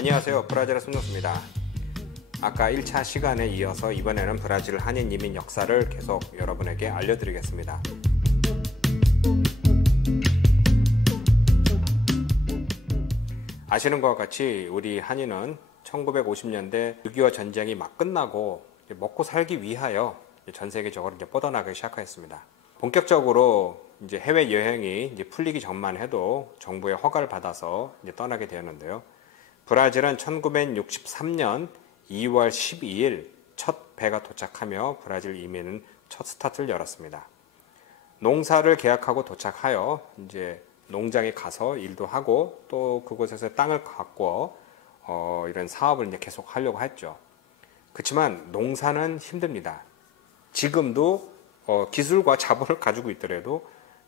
안녕하세요. 브라질의 손정수입니다. 아까 1차 시간에 이어서 이번에는 브라질 한인 이민 역사를 계속 여러분에게 알려드리겠습니다. 아시는 것과 같이 우리 한인은 1950년대 6.25 전쟁이 막 끝나고 먹고 살기 위하여 전 세계적으로 뻗어나가기 시작하였습니다. 본격적으로 이제 해외 여행이 이제 풀리기 전만 해도 정부의 허가를 받아서 이제 떠나게 되었는데요. 브라질은 1963년 2월 12일 첫 배가 도착하며 브라질 이민은 첫 스타트를 열었습니다. 농사를 계약하고 도착하여 이제 농장에 가서 일도 하고 또 그곳에서 땅을 갖고 이런 사업을 이제 계속 하려고 했죠. 그렇지만 농사는 힘듭니다. 지금도 기술과 자본을 가지고 있더라도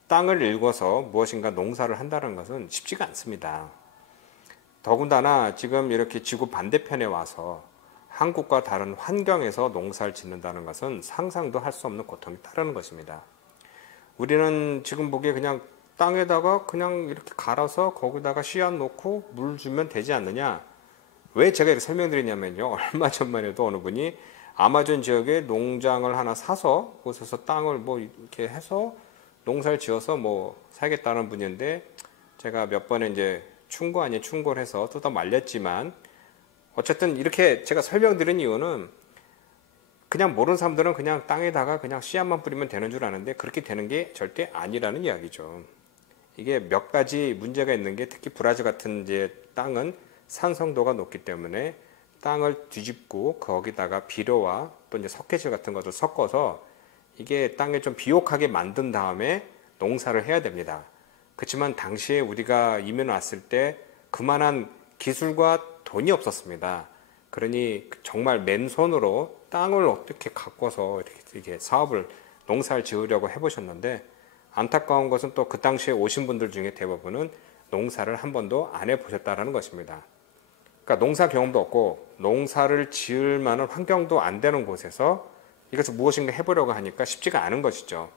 땅을 일궈서 무엇인가 농사를 한다는 것은 쉽지가 않습니다. 더군다나 지금 이렇게 지구 반대편에 와서 한국과 다른 환경에서 농사를 짓는다는 것은 상상도 할 수 없는 고통이 따르는 것입니다. 우리는 지금 보기에 그냥 땅에다가 그냥 이렇게 갈아서 거기다가 씨앗 놓고 물 주면 되지 않느냐. 왜 제가 이렇게 설명드리냐면요. 얼마 전만 해도 어느 분이 아마존 지역에 농장을 하나 사서 그곳에서 땅을 뭐 이렇게 해서 농사를 지어서 뭐 살겠다는 분인데 제가 몇 번에 이제 충고 아닌 충고를 해서 뜯어 말렸지만 어쨌든 이렇게 제가 설명드린 이유는 그냥 모르는 사람들은 그냥 땅에다가 그냥 씨앗만 뿌리면 되는 줄 아는데 그렇게 되는 게 절대 아니라는 이야기죠. 이게 몇 가지 문제가 있는 게 특히 브라질 같은 이제 땅은 산성도가 높기 때문에 땅을 뒤집고 거기다가 비료와 또 이제 석회질 같은 것을 섞어서 이게 땅에 좀 비옥하게 만든 다음에 농사를 해야 됩니다. 그렇지만 당시에 우리가 이민 왔을 때 그만한 기술과 돈이 없었습니다. 그러니 정말 맨손으로 땅을 어떻게 가꿔서 이렇게 사업을 농사를 지으려고 해보셨는데 안타까운 것은 또 그 당시에 오신 분들 중에 대부분은 농사를 한 번도 안 해보셨다는 것입니다. 그러니까 농사 경험도 없고 농사를 지을 만한 환경도 안 되는 곳에서 이것을 무엇인가 해보려고 하니까 쉽지가 않은 것이죠.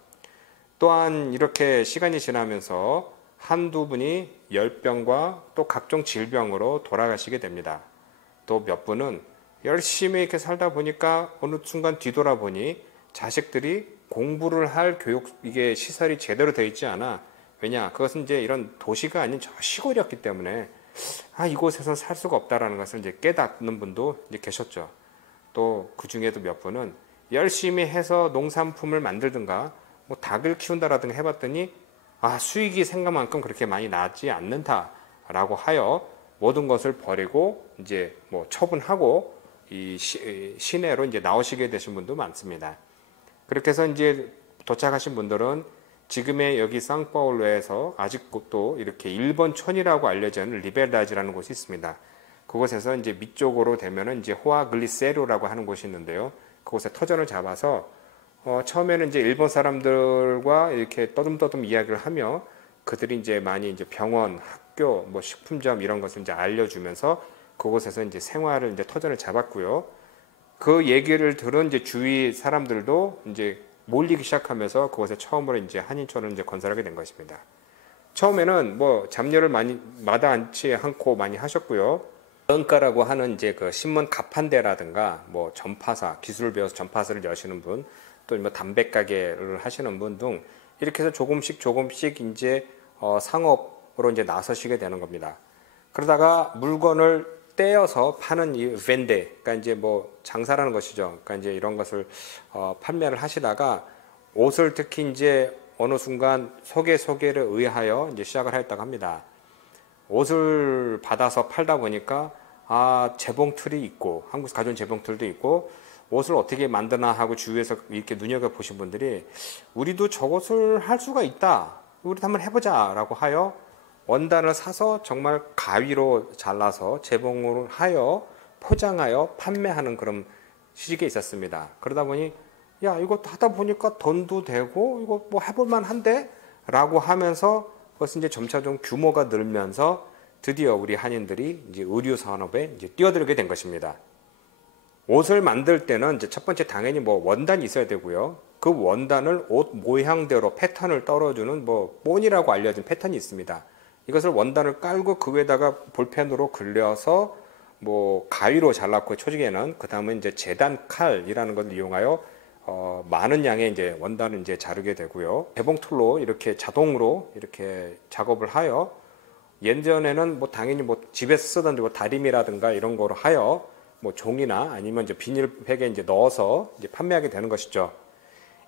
또한 이렇게 시간이 지나면서 한두 분이 열병과 또 각종 질병으로 돌아가시게 됩니다. 또 몇 분은 열심히 이렇게 살다 보니까 어느 순간 뒤돌아보니 자식들이 공부를 할 교육 이게 시설이 제대로 되어 있지 않아. 왜냐? 그것은 이제 이런 도시가 아닌 저 시골이었기 때문에 이곳에서 살 수가 없다라는 것을 이제 깨닫는 분도 이제 계셨죠. 또 그 중에도 몇 분은 열심히 해서 농산품을 만들든가 뭐 닭을 키운다라든가 해봤더니 수익이 생각만큼 그렇게 많이 나지 않는다라고 하여 모든 것을 버리고 이제 뭐 처분하고 이 시내로 이제 나오시게 되신 분도 많습니다. 그렇게 해서 이제 도착하신 분들은 지금의 여기 상파울루에서 아직도 이렇게 일본촌이라고 알려진 리베라지라는 곳이 있습니다. 그곳에서 이제 밑쪽으로 되면은 이제 호아글리세로라고 하는 곳이 있는데요. 그곳에 터전을 잡아서 처음에는 이제 일본 사람들과 이렇게 떠듬떠듬 이야기를 하며 그들이 이제 많이 이제 병원, 학교, 뭐 식품점 이런 것을 이제 알려주면서 그곳에서 이제 생활을 이제 터전을 잡았고요. 그 얘기를 들은 이제 주위 사람들도 이제 몰리기 시작하면서 그곳에 처음으로 이제 한인촌을 이제 건설하게 된 것입니다. 처음에는 뭐 잡일을 많이 마다않지 않고 많이 하셨고요. 연가라고 하는 이제 그 신문 가판대라든가 뭐 전파사, 기술을 배워서 전파사를 여시는 분, 또 뭐 담배 가게를 하시는 분 등 이렇게 해서 조금씩 이제 상업으로 이제 나서시게 되는 겁니다. 그러다가 물건을 떼어서 파는 이 벤데, 그러니까 이제 뭐 장사라는 것이죠. 그러니까 이제 이런 것을 판매를 하시다가 옷을 특히 이제 어느 순간 소개를 의하여 이제 시작을 하였다고 합니다. 옷을 받아서 팔다 보니까 재봉틀이 있고 한국에서 가져온 재봉틀도 있고 옷을 어떻게 만드나 하고 주위에서 이렇게 눈여겨보신 분들이 우리도 저것을 할 수가 있다. 우리도 한번 해보자 라고 하여 원단을 사서 정말 가위로 잘라서 재봉을 하여 포장하여 판매하는 그런 시기에 있었습니다. 그러다 보니 이거 하다 보니까 돈도 되고 이거 뭐 해볼만 한데 라고 하면서 그것은 이제 점차 좀 규모가 늘면서 드디어 우리 한인들이 이제 의류 산업에 이제 뛰어들게 된 것입니다. 옷을 만들 때는 이제 첫 번째 당연히 뭐 원단이 있어야 되고요. 그 원단을 옷 모양대로 패턴을 떨어주는 뭐 본이라고 알려진 패턴이 있습니다. 이것을 원단을 깔고 그 위에다가 볼펜으로 그려서 뭐 가위로 잘랐고 초기에는 그 다음에 이제 재단 칼이라는 것을 이용하여 많은 양의 이제 원단을 이제 자르게 되고요. 재봉틀로 이렇게 자동으로 이렇게 작업을 하여 예전에는 뭐 당연히 뭐 집에서 쓰던 뭐 다림이라든가 이런 거로 하여 뭐 종이나 아니면 이제 비닐팩에 이제 넣어서 이제 판매하게 되는 것이죠.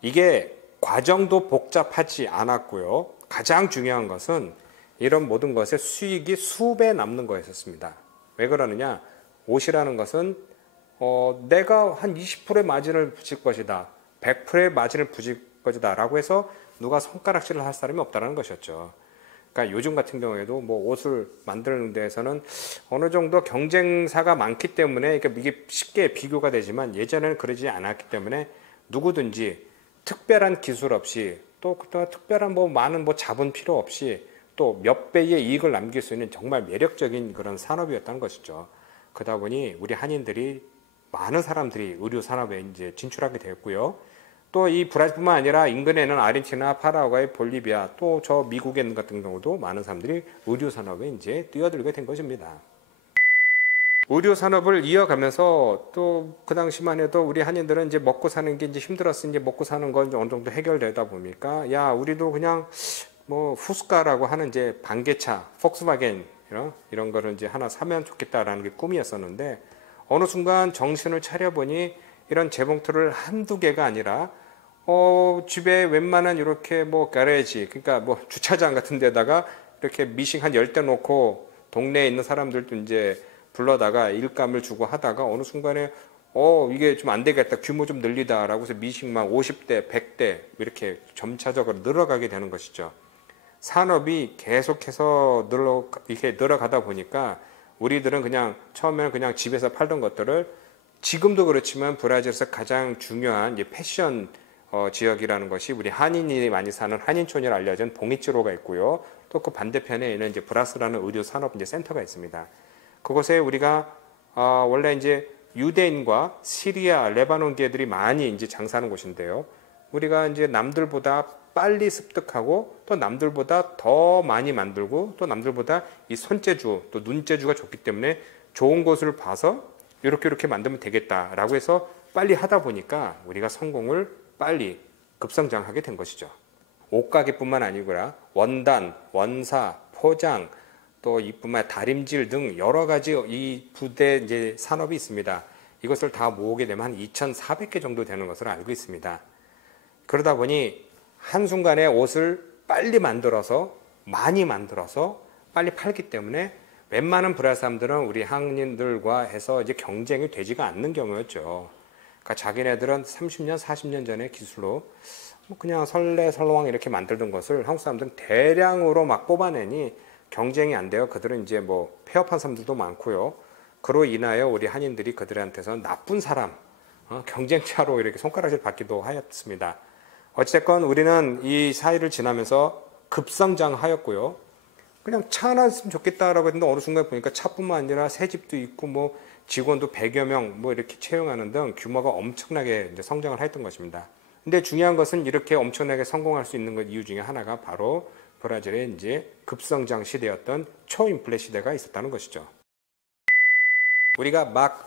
이게 과정도 복잡하지 않았고요. 가장 중요한 것은 이런 모든 것의 수익이 수배 남는 거였었습니다. 왜 그러느냐? 옷이라는 것은 내가 한 20%의 마진을 붙일 것이다. 100%의 마진을 붙일 것이다. 라고 해서 누가 손가락질을 할 사람이 없다는 것이었죠. 그러니까 요즘 같은 경우에도 뭐 옷을 만드는 데에서는 어느 정도 경쟁사가 많기 때문에 이게 쉽게 비교가 되지만 예전에는 그러지 않았기 때문에 누구든지 특별한 기술 없이 또 특별한 뭐 많은 뭐 자본 필요 없이 또 몇 배의 이익을 남길 수 있는 정말 매력적인 그런 산업이었다는 것이죠. 그러다 보니 우리 한인들이 많은 사람들이 의류 산업에 이제 진출하게 되었고요. 또 이 브라질뿐만 아니라 인근에는 아르헨티나, 파라과이, 볼리비아 또 저 미국에 있는 같은 경우도 많은 사람들이 의류 산업에 이제 뛰어들게 된 것입니다. 의류 산업을 이어가면서 또 그 당시만 해도 우리 한인들은 이제 먹고 사는 게 이제 힘들었으니 이제 먹고 사는 건 어느 정도 해결되다 보니까 야 우리도 그냥 뭐 후스카라고 하는 이제 반개차, 폭스바겐 이런 거를 이제 하나 사면 좋겠다라는 게 꿈이었었는데 어느 순간 정신을 차려보니 이런 재봉틀을 한두 개가 아니라 집에 웬만한 이렇게 뭐 가레지 그러니까 뭐 주차장 같은 데다가 이렇게 미싱 한 10대 놓고 동네에 있는 사람들도 이제 불러다가 일감을 주고 하다가 어느 순간에 이게 좀 안 되겠다. 규모 좀 늘리다라고 해서 미싱만 50대, 100대 이렇게 점차적으로 늘어가게 되는 것이죠. 산업이 계속해서 이렇게 늘어가다 보니까 우리들은 그냥 처음에는 그냥 집에서 팔던 것들을 지금도 그렇지만 브라질에서 가장 중요한 이제 패션 지역이라는 것이 우리 한인이 많이 사는 한인촌이라 알려진 봉이찌로가 있고요. 또 그 반대편에 있는 이제 브라스라는 의류 산업 이제 센터가 있습니다. 그곳에 우리가 원래 이제 유대인과 시리아, 레바논계들이 많이 이제 장사하는 곳인데요. 우리가 이제 남들보다 빨리 습득하고 또 남들보다 더 많이 만들고 또 남들보다 이 손재주 또 눈재주가 좋기 때문에 좋은 곳을 봐서 이렇게 만들면 되겠다라고 해서 빨리 하다 보니까 우리가 성공을 빨리 급성장하게 된 것이죠. 옷가게뿐만 아니라 원단, 원사, 포장 또 이뿐만 아니라 다림질 등 여러 가지 이 부대 이제 산업이 있습니다. 이것을 다 모으게 되면 한 2,400개 정도 되는 것으로 알고 있습니다. 그러다 보니 한순간에 옷을 빨리 만들어서 많이 만들어서 빨리 팔기 때문에 웬만한 브라질 사람들은 우리 한인들과 해서 이제 경쟁이 되지가 않는 경우였죠. 그러니까 자기네들은 30년, 40년 전의 기술로 그냥 설레설렁 이렇게 만들던 것을 한국 사람들은 대량으로 막 뽑아내니 경쟁이 안 돼요. 그들은 이제 뭐 폐업한 사람들도 많고요. 그로 인하여 우리 한인들이 그들한테서 나쁜 사람, 경쟁자로 이렇게 손가락질 받기도 하였습니다. 어쨌건 우리는 이 사이를 지나면서 급성장하였고요. 그냥 차 하나 있으면 좋겠다라고 했는데 어느 순간 보니까 차뿐만 아니라 새 집도 있고 뭐 직원도 100여 명 뭐 이렇게 채용하는 등 규모가 엄청나게 이제 성장을 했던 것입니다. 근데 중요한 것은 이렇게 엄청나게 성공할 수 있는 것 이유 중에 하나가 바로 브라질의 이제 급성장 시대였던 초인플레 시대가 있었다는 것이죠. 우리가 막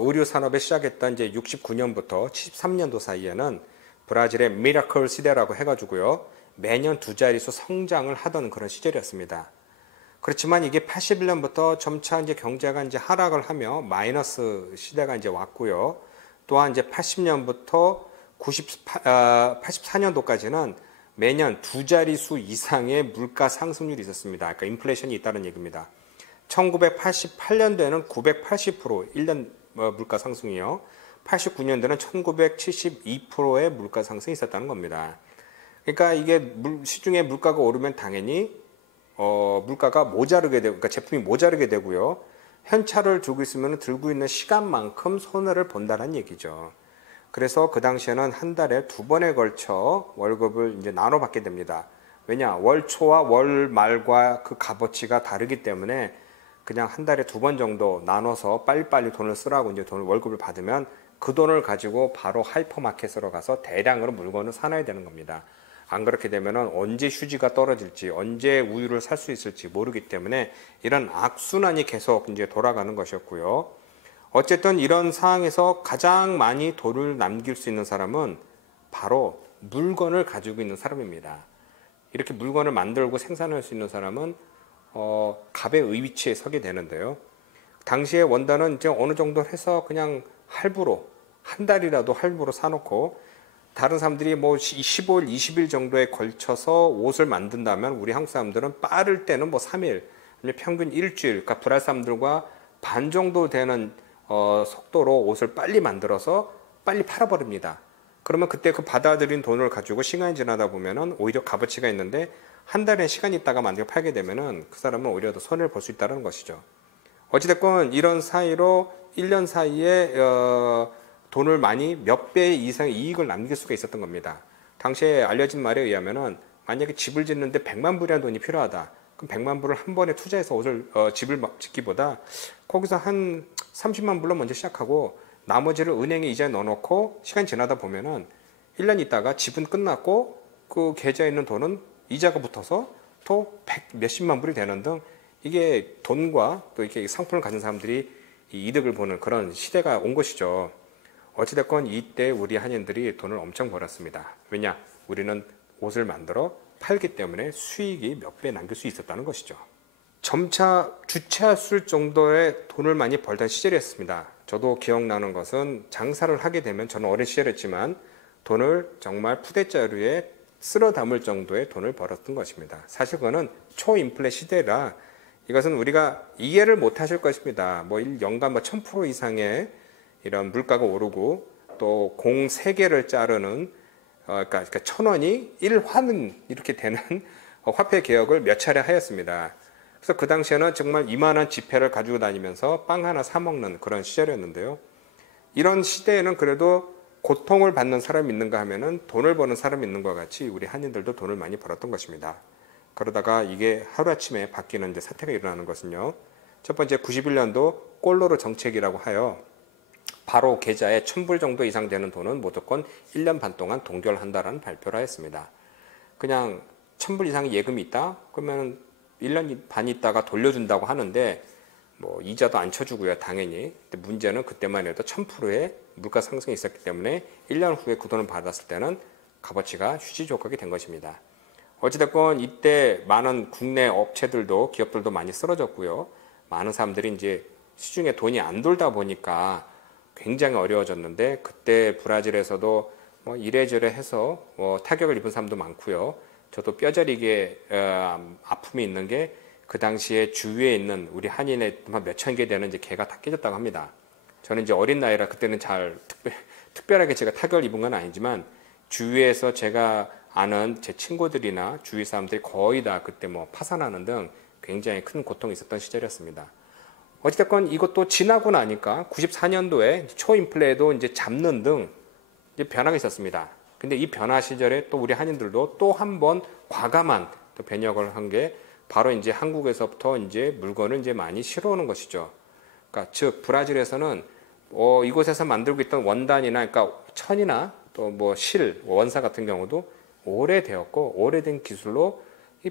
의류 산업에 시작했던 이제 69년부터 73년도 사이에는 브라질의 미라클 시대라고 해가지고요. 매년 두 자릿수 성장을 하던 그런 시절이었습니다. 그렇지만 이게 81년부터 점차 이제 경제가 이제 하락을 하며 마이너스 시대가 이제 왔고요. 또한 이제 80년부터 84년도까지는 매년 두 자릿수 이상의 물가 상승률이 있었습니다. 그러니까 인플레이션이 있다는 얘기입니다. 1988년도에는 980% 1년 물가 상승이요. 89년도에는 1972%의 물가 상승이 있었다는 겁니다. 그러니까 이게 시중에 물가가 오르면 당연히 물가가 모자르게 되고, 그러니까 제품이 모자르게 되고요. 현찰을 들고 있으면 들고 있는 시간만큼 손해를 본다는 얘기죠. 그래서 그 당시에는 한 달에 두 번에 걸쳐 월급을 이제 나눠 받게 됩니다. 왜냐? 월 초와 월 말과 그 값어치가 다르기 때문에 그냥 한 달에 두 번 정도 나눠서 빨리빨리 돈을 쓰라고 이제 월급을 받으면 그 돈을 가지고 바로 하이퍼마켓으로 가서 대량으로 물건을 사놔야 되는 겁니다. 안 그렇게 되면은 언제 휴지가 떨어질지, 언제 우유를 살 수 있을지 모르기 때문에 이런 악순환이 계속 이제 돌아가는 것이었고요. 어쨌든 이런 상황에서 가장 많이 돈을 남길 수 있는 사람은 바로 물건을 가지고 있는 사람입니다. 이렇게 물건을 만들고 생산할 수 있는 사람은 갑의 위치에 서게 되는데요. 당시에 원단은 이제 어느 정도 해서 그냥 할부로 한 달이라도 할부로 사놓고 다른 사람들이 뭐 15일, 20일 정도에 걸쳐서 옷을 만든다면 우리 한국 사람들은 빠를 때는 뭐 3일, 평균 일주일, 그러니까 불알 사람들과 반 정도 되는 속도로 옷을 빨리 만들어서 빨리 팔아버립니다. 그러면 그때 그 받아들인 돈을 가지고 시간이 지나다 보면은 오히려 값어치가 있는데 한 달의 시간이 있다가 만들어 팔게 되면은 그 사람은 오히려 더 손해를 볼 수 있다는 것이죠. 어찌됐건 이런 사이로 1년 사이에 돈을 많이 몇 배 이상의 이익을 남길 수가 있었던 겁니다. 당시에 알려진 말에 의하면은 만약에 집을 짓는데 100만 불이라는 돈이 필요하다. 그럼 100만 불을 한 번에 투자해서 집을 짓기보다 거기서 한 30만 불로 먼저 시작하고 나머지를 은행에 이자에 넣어놓고 시간 지나다 보면은 1년 있다가 집은 끝났고 그 계좌에 있는 돈은 이자가 붙어서 또 100 몇십만 불이 되는 등 이게 돈과 또 이렇게 상품을 가진 사람들이 이득을 보는 그런 시대가 온 것이죠. 어찌됐건 이때 우리 한인들이 돈을 엄청 벌었습니다. 왜냐? 우리는 옷을 만들어 팔기 때문에 수익이 몇 배 남길 수 있었다는 것이죠. 점차 주체할 정도의 돈을 많이 벌던 시절이었습니다. 저도 기억나는 것은 장사를 하게 되면 저는 어린 시절이었지만 돈을 정말 푸대자루에 쓸어 담을 정도의 돈을 벌었던 것입니다. 사실 그거는 초인플레 시대라 이것은 우리가 이해를 못 하실 것입니다. 뭐 연간 1000% 이상의 이런 물가가 오르고 또 공 3개를 자르는 그러니까 1000원이 1환은 이렇게 되는 화폐 개혁을 몇 차례 하였습니다. 그래서 그 당시에는 정말 이만한 지폐를 가지고 다니면서 빵 하나 사 먹는 그런 시절이었는데요. 이런 시대에는 그래도 고통을 받는 사람이 있는가 하면은 돈을 버는 사람이 있는 것 같이 우리 한인들도 돈을 많이 벌었던 것입니다. 그러다가 이게 하루아침에 바뀌는 이제 사태가 일어나는 것은요. 첫 번째 91년도 꼴로로 정책이라고 하여 바로 계좌에 1000불 정도 이상 되는 돈은 무조건 1년 반 동안 동결한다라는 발표를 하였습니다. 그냥 1000불 이상 예금이 있다? 그러면 1년 반 있다가 돌려준다고 하는데 뭐 이자도 안 쳐주고요, 당연히. 근데 문제는 그때만 해도 1000%의 물가 상승이 있었기 때문에 1년 후에 그 돈을 받았을 때는 값어치가 휴지 조각이 된 것입니다. 어찌됐건 이때 많은 국내 업체들도 기업들도 많이 쓰러졌고요. 많은 사람들이 이제 시중에 돈이 안 돌다 보니까 굉장히 어려워졌는데 그때 브라질에서도 뭐 이래저래 해서 타격을 입은 사람도 많고요. 저도 뼈저리게 아픔이 있는 게 그 당시에 주위에 있는 우리 한인의 몇천 개 되는 이제 개가 다 깨졌다고 합니다. 저는 이제 어린 나이라 그때는 잘 특별하게 제가 타격을 입은 건 아니지만 주위에서 제가 아는 제 친구들이나 주위 사람들이 거의 다 그때 뭐 파산하는 등 굉장히 큰 고통이 있었던 시절이었습니다. 어찌됐건 이것도 지나고 나니까 94년도에 초인플레도 이제 잡는 등 이제 변화가 있었습니다. 근데 이 변화 시절에 또 우리 한인들도 또 한 번 과감한 또 변혁을 한 게 바로 이제 한국에서부터 이제 물건을 이제 많이 실어오는 것이죠. 그러니까 즉 브라질에서는 이곳에서 만들고 있던 원단이나 그러니까 천이나 또 뭐 실, 원사 같은 경우도 오래되었고 오래된 기술로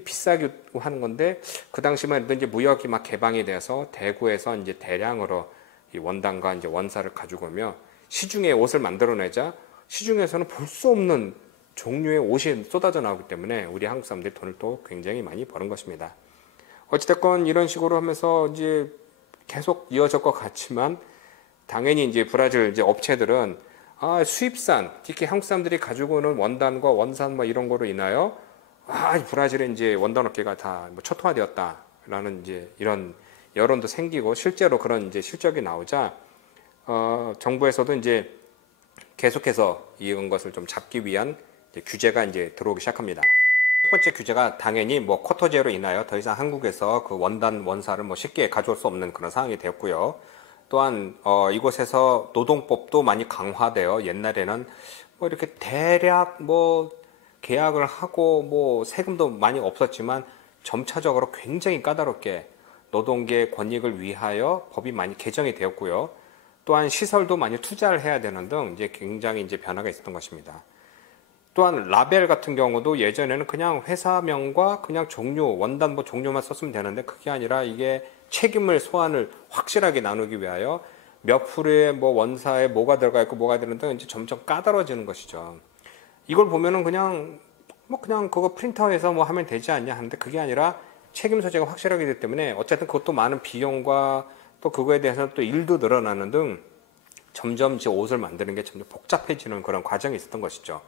비싸게 하는 건데 그 당시만 해도 이제 무역이 막 개방이 돼서 대구에서 이제 대량으로 이 원단과 이제 원사를 가지고 오며 시중에 옷을 만들어내자 시중에서는 볼 수 없는 종류의 옷이 쏟아져 나오기 때문에 우리 한국 사람들이 돈을 또 굉장히 많이 버는 것입니다. 어찌됐건 이런 식으로 하면서 이제 계속 이어질 것 같지만 당연히 이제 브라질 이제 업체들은 수입산 특히 한국 사람들이 가지고 오는 원단과 원산 뭐 이런 거로 인하여 브라질의 이제 원단 업계가 다 뭐 초토화되었다라는 이제 이런 여론도 생기고 실제로 그런 이제 실적이 나오자 정부에서도 이제 계속해서 이런 것을 좀 잡기 위한 이제 규제가 이제 들어오기 시작합니다. 첫 번째 규제가 당연히 뭐 쿼터제로 인하여 더 이상 한국에서 그 원단 원사를 뭐 쉽게 가져올 수 없는 그런 상황이 되었고요. 또한 이곳에서 노동법도 많이 강화되어 옛날에는 뭐 이렇게 대략 뭐 계약을 하고 뭐 세금도 많이 없었지만 점차적으로 굉장히 까다롭게 노동계의 권익을 위하여 법이 많이 개정이 되었고요. 또한 시설도 많이 투자를 해야 되는 등 이제 굉장히 이제 변화가 있었던 것입니다. 또한 라벨 같은 경우도 예전에는 그냥 회사명과 그냥 종류, 원단부 종류만 썼으면 되는데 그게 아니라 이게 책임을 소환을 확실하게 나누기 위하여 몇 프로의 뭐 원사에 뭐가 들어가 있고 뭐가 들어가 이제 점점 까다로워지는 것이죠. 이걸 보면은 그냥 뭐 그냥 그거 프린터에서 뭐 하면 되지 않냐 하는데 그게 아니라 책임 소재가 확실하게 되기 때문에 어쨌든 그것도 많은 비용과 또 그거에 대해서 또 일도 늘어나는 등 점점 이제 옷을 만드는 게 점점 복잡해지는 그런 과정이 있었던 것이죠.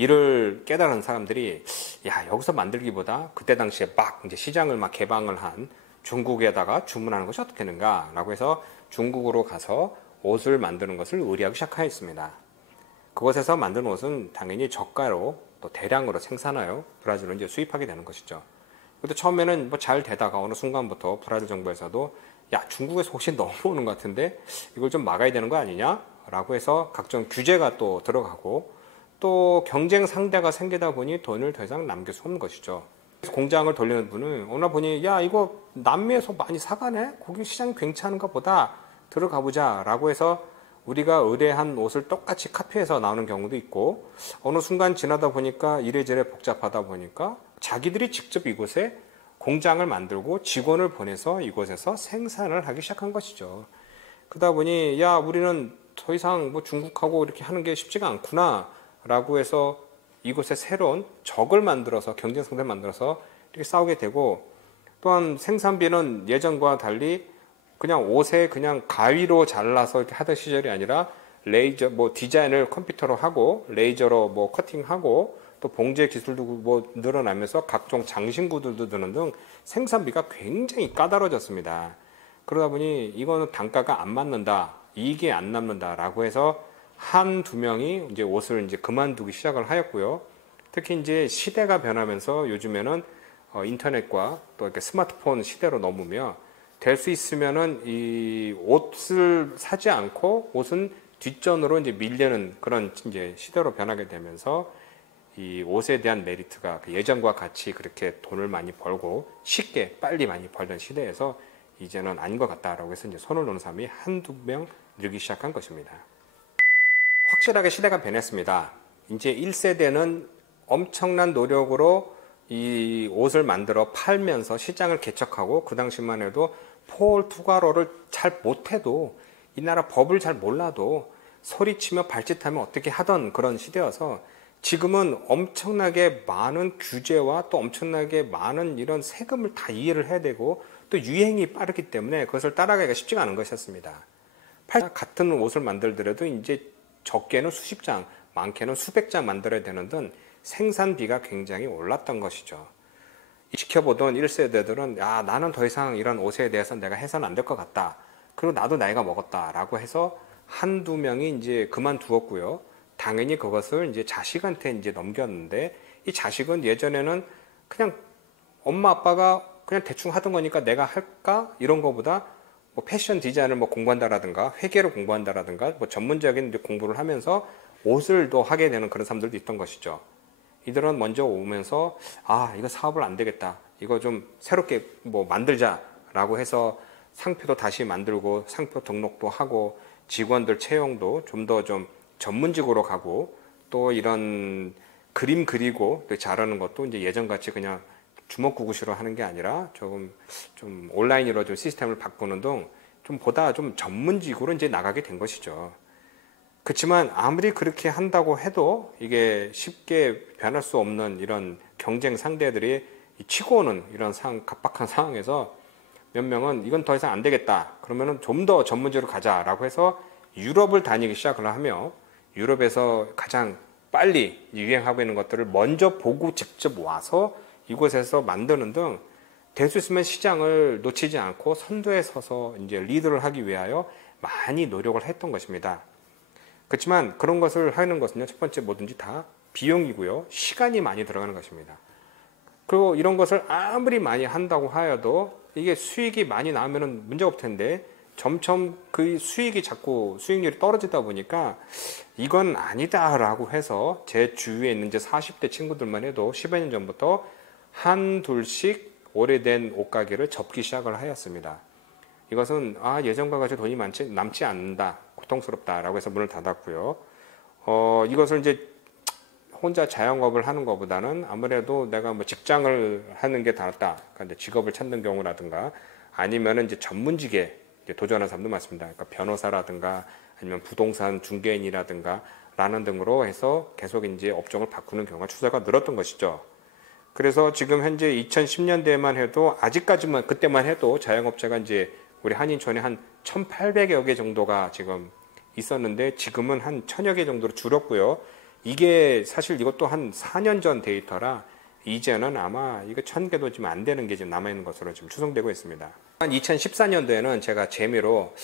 이를 깨달은 사람들이 야 여기서 만들기보다 그때 당시에 막 이제 시장을 막 개방을 한 중국에다가 주문하는 것이 어떻겠는가라고 해서 중국으로 가서 옷을 만드는 것을 의뢰하기 시작하였습니다. 그곳에서 만든 옷은 당연히 저가로 또 대량으로 생산하여 브라질로 이제 수입하게 되는 것이죠. 그때 처음에는 뭐 잘 되다가 어느 순간부터 브라질 정부에서도 야 중국에서 옷이 너무 오는 것 같은데 이걸 좀 막아야 되는 거 아니냐라고 해서 각종 규제가 또 들어가고 또 경쟁 상대가 생기다 보니 돈을 더 이상 남길 수 없는 것이죠. 그래서 공장을 돌리는 분은 어느 날 보니 야 이거 남미에서 많이 사가네 거기 시장이 괜찮은가 보다 들어가 보자 라고 해서 우리가 의뢰한 옷을 똑같이 카피해서 나오는 경우도 있고 어느 순간 지나다 보니까 이래저래 복잡하다 보니까 자기들이 직접 이곳에 공장을 만들고 직원을 보내서 이곳에서 생산을 하기 시작한 것이죠. 그러다 보니 야 우리는 더 이상 뭐 중국하고 이렇게 하는 게 쉽지가 않구나 라고 해서 이곳에 새로운 적을 만들어서 경쟁 상대를 만들어서 이렇게 싸우게 되고 또한 생산비는 예전과 달리 그냥 옷에 그냥 가위로 잘라서 이렇게 하던 시절이 아니라 레이저 뭐 디자인을 컴퓨터로 하고 레이저로 뭐 커팅하고 또 봉제 기술도 뭐 늘어나면서 각종 장신구들도 드는 등 생산비가 굉장히 까다로워졌습니다. 그러다 보니 이거는 단가가 안 맞는다, 이익이 안 남는다라고 해서 한두 명이 이제 옷을 이제 그만두기 시작을 하였고요. 특히 이제 시대가 변하면서 요즘에는 인터넷과 또 이렇게 스마트폰 시대로 넘으며 될 수 있으면은 이 옷을 사지 않고 옷은 뒷전으로 이제 밀려는 그런 이제 시대로 변하게 되면서 이 옷에 대한 메리트가 예전과 같이 그렇게 돈을 많이 벌고 쉽게 빨리 많이 벌던 시대에서 이제는 아닌 것 같다라고 해서 이제 손을 놓는 사람이 한두 명 늘기 시작한 것입니다. 확실하게 시대가 변했습니다. 이제 1세대는 엄청난 노력으로 이 옷을 만들어 팔면서 시장을 개척하고 그 당시만 해도 폴 투과로를 잘 못해도 이 나라 법을 잘 몰라도 소리치며 발짓하며 어떻게 하던 그런 시대여서 지금은 엄청나게 많은 규제와 또 엄청나게 많은 이런 세금을 다 이해를 해야 되고 또 유행이 빠르기 때문에 그것을 따라가기가 쉽지가 않은 것이었습니다. 같은 옷을 만들더라도 이제 적게는 수십 장, 많게는 수백 장 만들어야 되는 등 생산비가 굉장히 올랐던 것이죠. 지켜보던 1세대들은 야 나는 더 이상 이런 옷에 대해서 내가 해서는 안 될 것 같다. 그리고 나도 나이가 먹었다라고 해서 한두 명이 이제 그만두었고요. 당연히 그것을 이제 자식한테 이제 넘겼는데 이 자식은 예전에는 그냥 엄마 아빠가 그냥 대충 하던 거니까 내가 할까 이런 거보다 뭐 패션 디자인을 뭐 공부한다라든가 회계를 공부한다라든가 뭐 전문적인 공부를 하면서 옷을 더 하게 되는 그런 사람들도 있던 것이죠. 이들은 먼저 오면서 아 이거 사업을 안 되겠다 이거 좀 새롭게 뭐 만들자라고 해서 상표도 다시 만들고 상표 등록도 하고 직원들 채용도 좀 더 좀 전문직으로 가고 또 이런 그림 그리고 또 잘하는 것도 이제 예전같이 그냥 주먹구구시로 하는 게 아니라 조금 좀 온라인으로 좀 시스템을 바꾸는 등 좀 보다 좀 전문직으로 이제 나가게 된 것이죠. 그렇지만 아무리 그렇게 한다고 해도 이게 쉽게 변할 수 없는 이런 경쟁 상대들이 치고 오는 이런 각박한 상황에서 몇 명은 이건 더 이상 안 되겠다. 그러면은 좀 더 전문적으로 가자라고 해서 유럽을 다니기 시작을 하며 유럽에서 가장 빨리 유행하고 있는 것들을 먼저 보고 직접 와서 이곳에서 만드는 등 될 수 있으면 시장을 놓치지 않고 선두에 서서 이제 리드를 하기 위하여 많이 노력을 했던 것입니다. 그렇지만 그런 것을 하는 것은요, 첫 번째 뭐든지 다 비용이고요, 시간이 많이 들어가는 것입니다. 그리고 이런 것을 아무리 많이 한다고 하여도 이게 수익이 많이 나오면 문제가 없을 텐데 점점 그 수익이 자꾸 수익률이 떨어지다 보니까 이건 아니다라고 해서 제 주위에 있는 이제 40대 친구들만 해도 10여 년 전부터 한 둘씩 오래된 옷가게를 접기 시작을 하였습니다. 이것은 예전과 같이 돈이 남지 않는다, 고통스럽다라고 해서 문을 닫았고요. 이것을 이제 혼자 자영업을 하는 것보다는 아무래도 내가 뭐 직장을 하는 게 더 낫다. 그러니까 이제 직업을 찾는 경우라든가 아니면은 이제 전문직에 이제 도전하는 사람도 많습니다. 그러니까 변호사라든가 아니면 부동산 중개인이라든가 라는 등으로 해서 계속 이제 업종을 바꾸는 경우가 추세가 늘었던 것이죠. 그래서 지금 현재 2010년대만 해도 아직까지만 그때만 해도 자영업자가 이제 우리 한인촌에 한 1,800여 개 정도가 지금 있었는데 지금은 한 1,000여 개 정도로 줄었고요. 이게 사실 이것도 한 4년 전 데이터라 이제는 아마 이거 1,000개도 지금 안 되는 게 지금 남아있는 것으로 지금 추정되고 있습니다. 한 2014년도에는 제가 재미로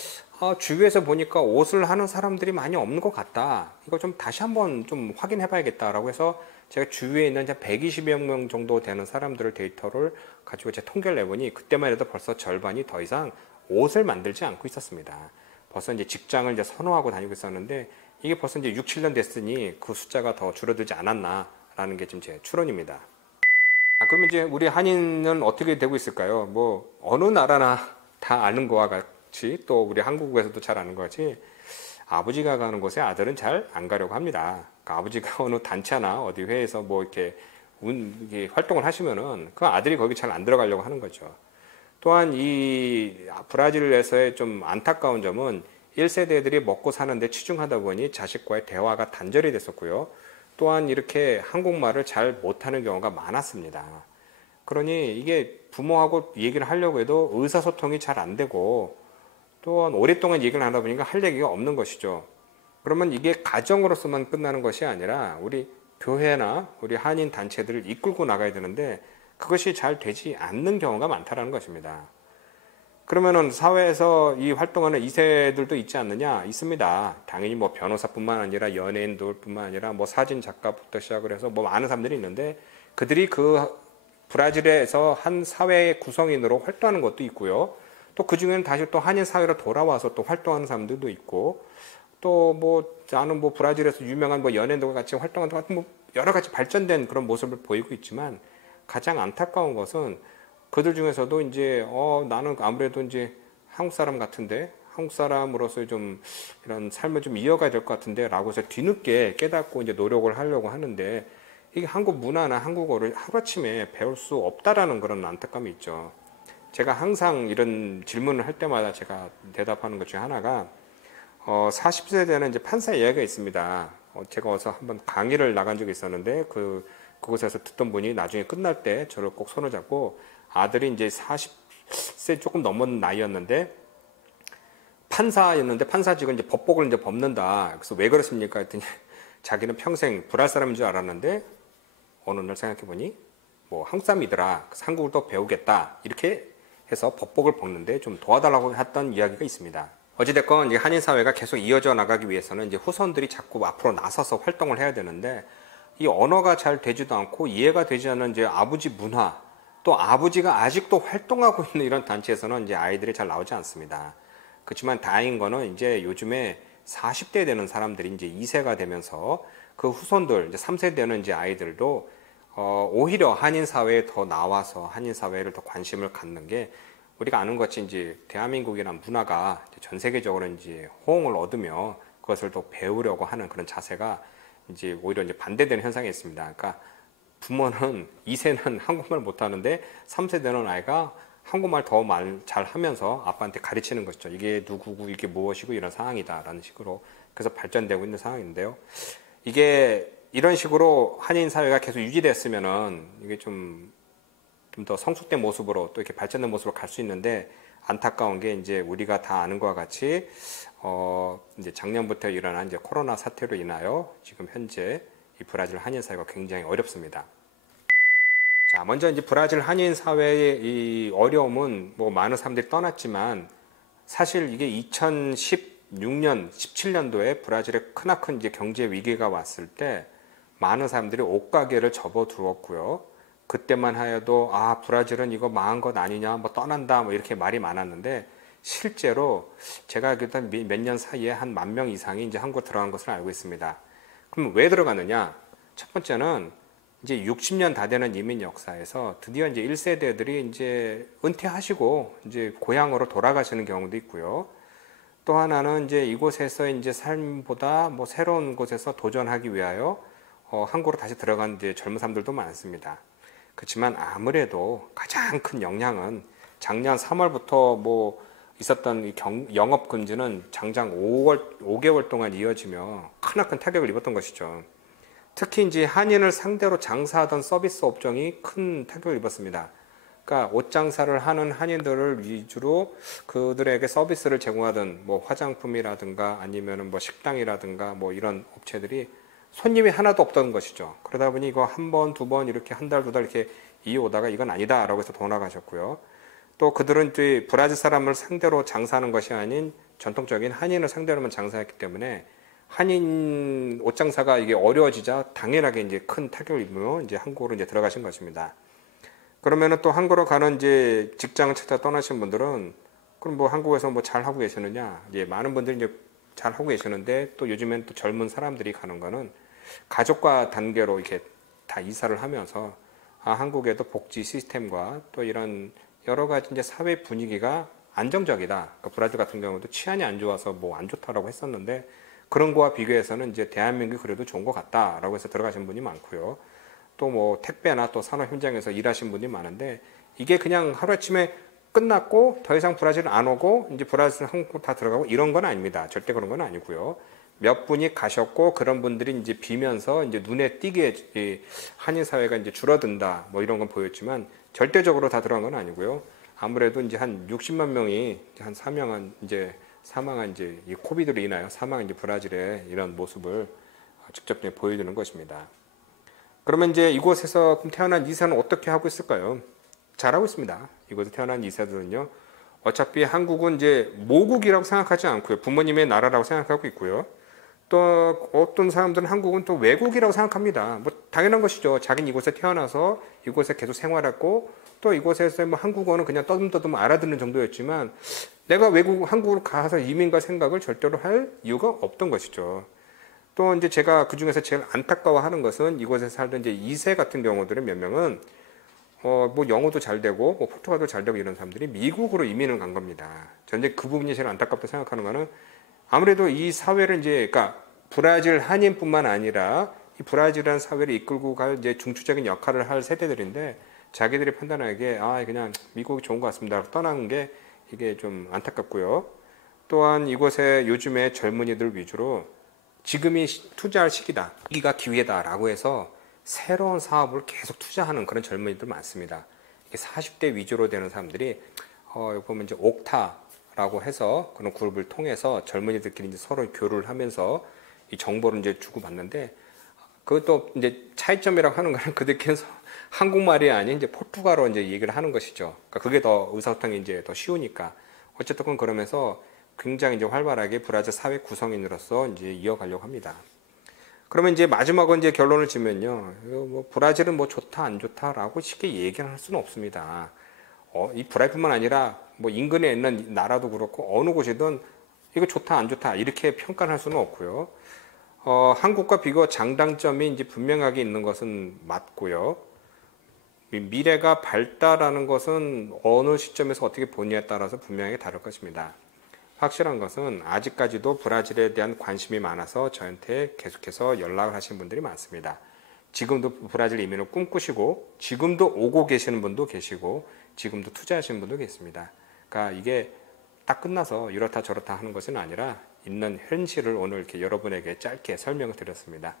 주위에서 보니까 옷을 하는 사람들이 많이 없는 것 같다. 이거 좀 다시 한번 좀 확인해 봐야겠다라고 해서 제가 주위에 있는 한 120여 명 정도 되는 사람들을 데이터를 가지고 제 통계를 내보니 그때만 해도 벌써 절반이 더 이상 옷을 만들지 않고 있었습니다. 벌써 이제 직장을 이제 선호하고 다니고 있었는데 이게 벌써 이제 6, 7년 됐으니 그 숫자가 더 줄어들지 않았나라는 게 지금 제 추론입니다. 그러면 이제 우리 한인은 어떻게 되고 있을까요? 뭐 어느 나라나 다 아는 거와 같이 또 우리 한국에서도 잘 아는 것 같이 아버지가 가는 곳에 아들은 잘 안 가려고 합니다. 그러니까 아버지가 어느 단체나 어디 회에서 뭐 이렇게 활동을 하시면은 그 아들이 거기 잘 안 들어가려고 하는 거죠. 또한 이 브라질에서의 좀 안타까운 점은 1세대들이 먹고 사는데 치중하다 보니 자식과의 대화가 단절이 됐었고요. 또한 이렇게 한국말을 잘 못하는 경우가 많았습니다. 그러니 이게 부모하고 얘기를 하려고 해도 의사소통이 잘 안 되고 또한 오랫동안 얘기를 하다 보니까 할 얘기가 없는 것이죠. 그러면 이게 가정으로서만 끝나는 것이 아니라 우리 교회나 우리 한인 단체들을 이끌고 나가야 되는데 그것이 잘 되지 않는 경우가 많다는 것입니다. 그러면은 사회에서 이 활동하는 2세들도 있지 않느냐? 있습니다. 당연히 뭐 변호사뿐만 아니라 연예인들뿐만 아니라 뭐 사진 작가부터 시작을 해서 뭐 많은 사람들이 있는데 그들이 그 브라질에서 한 사회의 구성인으로 활동하는 것도 있고요. 또 그 중에는 다시 또 한인 사회로 돌아와서 또 활동하는 사람들도 있고 또 뭐 나는 뭐 브라질에서 유명한 뭐 연예인들과 같이 활동하는 것 같은 뭐 여러 가지 발전된 그런 모습을 보이고 있지만 가장 안타까운 것은 그들 중에서도 이제 나는 아무래도 이제 한국 사람 같은데 한국 사람으로서 좀 이런 삶을 좀 이어가야 될 것 같은데라고 해서 뒤늦게 깨닫고 이제 노력을 하려고 하는데 이게 한국 문화나 한국어를 하루아침에 배울 수 없다라는 그런 안타까움이 있죠. 제가 항상 이런 질문을 할 때마다 제가 대답하는 것 중에 하나가 40세대는 이제 판사 이야기가 있습니다. 제가 어서 한번 강의를 나간 적이 있었는데 그곳에서 듣던 분이 나중에 끝날 때 저를 꼭 손을 잡고 아들이 이제 40세 조금 넘은 나이였는데 판사였는데 판사직은 이제 법복을 이제 벗는다. 그래서 왜 그렇습니까? 했더니 자기는 평생 불알 사람인 줄 알았는데 어느 날 생각해 보니 뭐 한국 사람이더라. 그래서 한국을 또 배우겠다. 이렇게 해서 법복을 벗는데 좀 도와달라고 했던 이야기가 있습니다. 어찌됐건 이제 한인 사회가 계속 이어져 나가기 위해서는 이제 후손들이 자꾸 앞으로 나서서 활동을 해야 되는데 이 언어가 잘 되지도 않고 이해가 되지 않는 이제 아버지 문화 또 아버지가 아직도 활동하고 있는 이런 단체에서는 이제 아이들이 잘 나오지 않습니다. 그렇지만 다행인 거는 이제 요즘에 40대 되는 사람들이 이제 2세가 되면서 그 후손들 이제 3세 되는 이제 아이들도 오히려 한인 사회에 더 나와서 한인 사회를 더 관심을 갖는 게 우리가 아는 것이 이제 대한민국이라는 문화가 전 세계적으로 이제 호응을 얻으며 그것을 또 배우려고 하는 그런 자세가 이제 오히려 이제 반대되는 현상이 있습니다. 그러니까 부모는 2세는 한국말 못하는데 3세 되는 아이가 한국말 더 말 잘 하면서 아빠한테 가르치는 것이죠. 이게 누구고 이게 무엇이고 이런 상황이다라는 식으로 그래서 발전되고 있는 상황인데요. 이게 이런 식으로 한인 사회가 계속 유지됐으면은 이게 좀 더 성숙된 모습으로 또 이렇게 발전된 모습으로 갈 수 있는데 안타까운 게 이제 우리가 다 아는 것과 같이 이제 작년부터 일어난 이제 코로나 사태로 인하여 지금 현재 이 브라질 한인 사회가 굉장히 어렵습니다. 자, 먼저 이제 브라질 한인 사회의 이 어려움은 뭐 많은 사람들이 떠났지만 사실 이게 2016년, 17년도에 브라질에 크나큰 이제 경제 위기가 왔을 때 많은 사람들이 옷가게를 접어두었고요. 그때만 하여도 브라질은 이거 망한 것 아니냐, 뭐 떠난다, 뭐 이렇게 말이 많았는데 실제로 제가 일단 몇 년 사이에 한 10,000명 이상이 이제 한국에 들어간 것을 알고 있습니다. 그럼 왜 들어가느냐? 첫 번째는 이제 60년 다 되는 이민 역사에서 드디어 이제 1세대들이 이제 은퇴하시고 이제 고향으로 돌아가시는 경우도 있고요. 또 하나는 이제 이곳에서 이제 삶보다 뭐 새로운 곳에서 도전하기 위하여 한국으로 다시 들어간 이제 젊은 사람들도 많습니다. 그렇지만 아무래도 가장 큰 영향은 작년 3월부터 뭐 있었던 이 영업 금지는 장장 5개월 동안 이어지며 크나큰 타격을 입었던 것이죠. 특히 이제 한인을 상대로 장사하던 서비스 업종이 큰 타격을 입었습니다. 그러니까 옷 장사를 하는 한인들을 위주로 그들에게 서비스를 제공하던 뭐 화장품이라든가 아니면은 뭐 식당이라든가 뭐 이런 업체들이 손님이 하나도 없던 것이죠. 그러다 보니 이거 한 번, 두 번 이렇게 한 달, 두 달 이렇게 이어오다가 이건 아니다라고 해서 돌아가셨고요. 또 그들은 이제 브라질 사람을 상대로 장사하는 것이 아닌 전통적인 한인을 상대로만 장사했기 때문에 한인 옷 장사가 이게 어려워지자 당연하게 이제 큰 타격을 입으며 이제 한국으로 이제 들어가신 것입니다. 그러면은 또 한국으로 가는 이제 직장을 찾아 떠나신 분들은 그럼 뭐 한국에서 뭐 잘 하고 계시느냐? 이제 많은 분들이 이제 잘 하고 계시는데 또 요즘엔 또 젊은 사람들이 가는 거는 가족과 단계로 이렇게 다 이사를 하면서 한국에도 복지 시스템과 또 이런 여러 가지 이제 사회 분위기가 안정적이다. 그러니까 브라질 같은 경우도 치안이 안 좋아서 뭐 안 좋다라고 했었는데 그런 거와 비교해서는 이제 대한민국이 그래도 좋은 것 같다라고 해서 들어가신 분이 많고요. 또 뭐 택배나 또 산업 현장에서 일하신 분이 많은데 이게 그냥 하루아침에 끝났고 더 이상 브라질 안 오고 이제 브라질 한국 다 들어가고 이런 건 아닙니다. 절대 그런 건 아니고요. 몇 분이 가셨고 그런 분들이 이제 비면서 이제 눈에 띄게 한인 사회가 이제 줄어든다 뭐 이런 건 보였지만 절대적으로 다 들어간 건 아니고요. 아무래도 이제 한 60만 명이 한 사망한 이제 이 코비드로 인하여 사망한 이제 브라질의 이런 모습을 직접 보여주는 것입니다. 그러면 이제 이곳에서 태어난 2세는 어떻게 하고 있을까요? 잘하고 있습니다. 이곳에 태어난 2세들은요. 어차피 한국은 이제 모국이라고 생각하지 않고요. 부모님의 나라라고 생각하고 있고요. 또 어떤 사람들은 한국은 또 외국이라고 생각합니다. 뭐 당연한 것이죠. 자기는 이곳에 태어나서 이곳에 계속 생활했고 또 이곳에서 뭐 한국어는 그냥 떠듬떠듬 알아듣는 정도였지만 내가 한국으로 가서 이민가 생각을 절대로 할 이유가 없던 것이죠. 또 이제 제가 그 중에서 제일 안타까워하는 것은 이곳에 살던 이제 2세 같은 경우들은 몇 명은 뭐 영어도 잘 되고 뭐 포르투갈도 잘 되고 이런 사람들이 미국으로 이민을 간 겁니다. 저는 이제 그 부분이 제일 안타깝다 생각하는 거는 아무래도 이 사회를 이제 그러니까 브라질 한인뿐만 아니라 이 브라질이라는 사회를 이끌고 갈 이제 중추적인 역할을 할 세대들인데 자기들이 판단하기에 그냥 미국이 좋은 것 같습니다. 떠나는 게 이게 좀 안타깝고요. 또한 이곳에 요즘에 젊은이들 위주로 지금이 투자할 시기다, 여기가 기회다라고 해서 새로운 사업을 계속 투자하는 그런 젊은이들 많습니다. 이게 40대 위주로 되는 사람들이 보면 이제 옥타라고 해서 그런 그룹을 통해서 젊은이들끼리 이제 서로 교류를 하면서 이 정보를 이제 주고받는데 그것도 이제 차이점이라고 하는 거는 그들끼리 한국말이 아닌 이제 포르투갈어 이제 얘기를 하는 것이죠. 그러니까 그게 더 의사소통이 이제 더 쉬우니까 어쨌든 그러면서 굉장히 이제 활발하게 브라질 사회 구성인으로서 이제 이어가려고 합니다. 그러면 이제 마지막으로 이제 결론을 지면요, 뭐 브라질은 뭐 좋다 안 좋다라고 쉽게 얘기를 할 수는 없습니다. 이 브라질뿐만 아니라 뭐 인근에 있는 나라도 그렇고 어느 곳이든 이거 좋다 안 좋다 이렇게 평가를 할 수는 없고요. 한국과 비교 장단점이 이제 분명하게 있는 것은 맞고요. 미래가 밝다라는 것은 어느 시점에서 어떻게 보느냐에 따라서 분명히 다를 것입니다. 확실한 것은 아직까지도 브라질에 대한 관심이 많아서 저한테 계속해서 연락을 하시는 분들이 많습니다. 지금도 브라질 이민을 꿈꾸시고 지금도 오고 계시는 분도 계시고 지금도 투자하시는 분도 계십니다. 그러니까 이게 딱 끝나서 이렇다 저렇다 하는 것은 아니라 있는 현실을 오늘 이렇게 여러분에게 짧게 설명을 드렸습니다.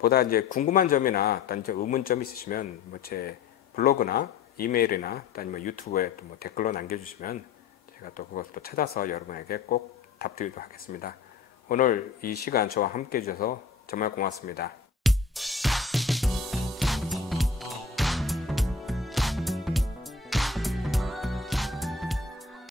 보다 이제 궁금한 점이나 또 이제 의문점이 있으시면 뭐 제 블로그나 이메일이나 또 아니면 유튜브에 또 뭐 댓글로 남겨주시면 제가 또 그것도 찾아서 여러분에게 꼭 답드리도록 하겠습니다. 오늘 이 시간 저와 함께 해주셔서 정말 고맙습니다.